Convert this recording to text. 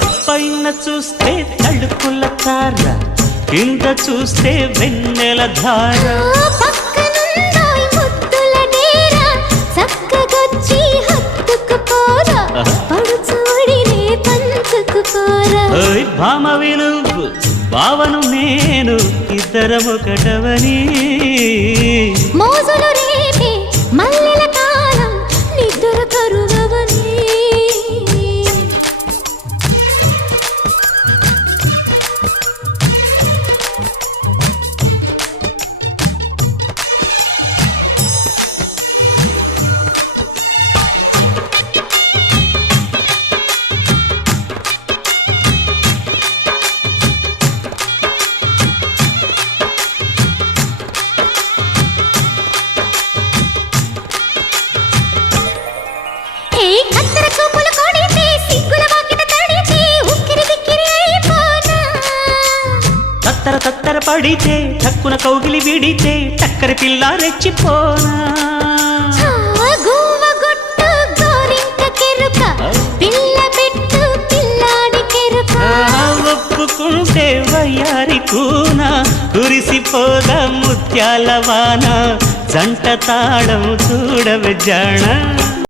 పైన చూస్తే తడుకుల తార, కింద చూస్తే వెన్నెల ధార. పక్కనుందోయ్ ముద్దుల డేరా, చక్కగొచ్చి హత్తుకుపోరా, పడుచూడినే పంచుకుపోరా. ఓయ్ భామ వినువ్వు, భావను నేను, ఇద్దరమొకటవని. మోజులు రేపే మల్లెల కాలం, నిద్ర కరువవని. తత్తర తత్తర పడితే చక్కున కౌగిలి విడితే చక్కరి పిల్ల రెచ్చిపోనా. ఒప్పుకుంటే వయ్యారి కూన, కురిసిపోదా ముత్యాల వాన, జంట తాళం చూడవే జాణ.